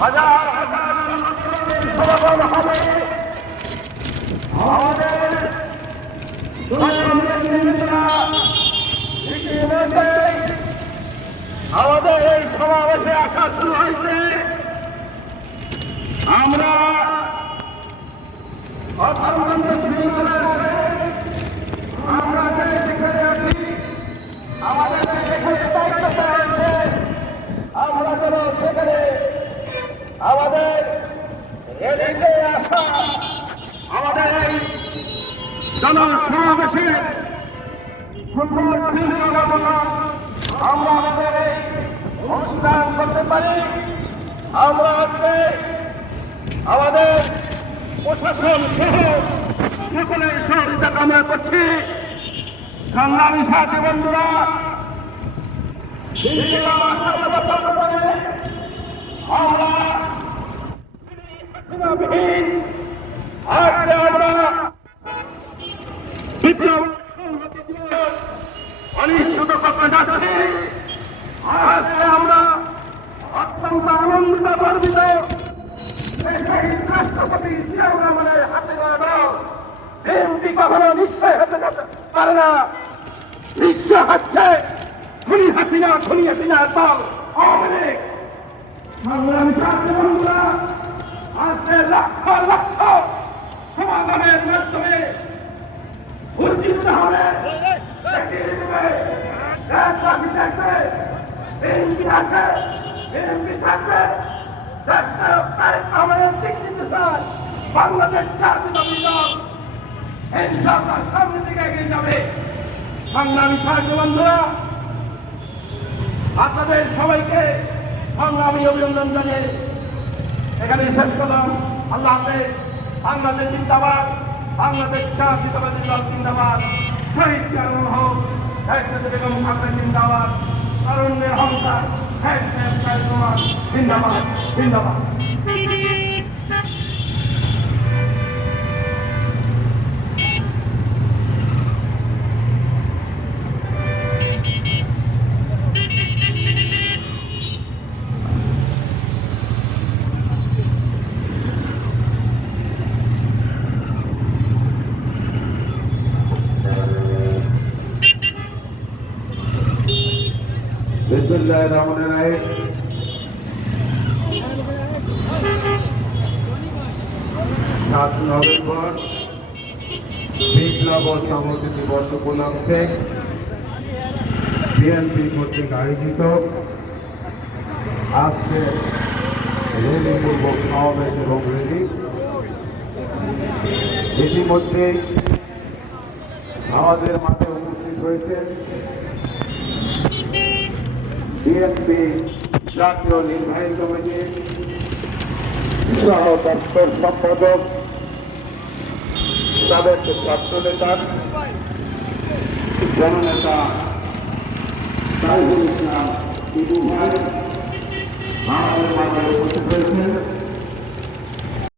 হাজার হাজার সমাগম হবে। আমাদের আমাদের এই সমাবেশে আসা শুরু হয়েছে। আমরা আমরা যেখানে আছি আমাদেরকে যেখানে দায়িত্ব দেওয়া হয়েছে আমরা যেন সেখানে আমাদের এদিকে আসা আমাদের এই জনসমাবেশে আমরা আমাদের এই অনুষ্ঠান করতে পারি। আমরা আজকে আমাদের প্রশাসন সহ সকলের সহযোগিতা কামনা করছি। সংগ্রামী সাথী বন্ধুরা, আমরা আজকে আমরা অনিশ্চিত করতে যাচ্ছি। আজকে আমরা অত্যন্ত আনন্দিত গর্বিত রাষ্ট্রপতি জিয়াউর রহমানের হাতে বিএনপি কখনো নিশ্চয় হতে পারে না। নিশ্চয় হচ্ছে খুনি হাসিনা দল আওয়ামী লীগ। সংগ্রামী ছাত্র বন্ধুরা, আজকে লক্ষ লক্ষ সমাগমের মাধ্যমে উচিত হবে দেশবাসী থাকবে, বিএনপি আছে, বিএনপি থাকবে, আমাদের ইনশাআল্লাহ বাংলাদেশ জাতীয়তাবাদী দল ইনশাআল্লাহ সামনের দিকে এগিয়ে যাবে। সংগ্রামী ছাত্র বন্ধুরা, আপনাদের সবাইকে সংগ্রামী অভিনন্দন জানিয়ে এখানে শেষ করলাম। আল্লাহ হাফেজ। বাংলাদেশ জিন্দাবাদ, বাংলাদেশ জাতীয়তাবাদী দল জিন্দাবাদ, শহীদ জিয়াউর রহমান, বেগম খালেদা জিন্দাবাদ, তরুণদের অহংকার জিন্দাবাদ জিন্দাবাদ। বিসমিল্লাহির রহমানির রহিম। 7 নভেম্বর বিপ্লব ও সংহতি দিবস উপলক্ষে বিএনপি কর্তৃক আয়োজিত আজকে র্যালিপূর্বক সমাবেশ এবং র্যালি ইতিমধ্যেই আমাদের মাঠে উপস্থিত হয়েছেন বিএনপি জাতীয় নির্বাহী কমিটির সহ দপ্তর সম্পাদক, সাবেক ছাত্র নেতা, জননেতা তাইজুল ইসলাম টিপু ভাই আমাদের মাঝে উপস্থিত হয়েছেন।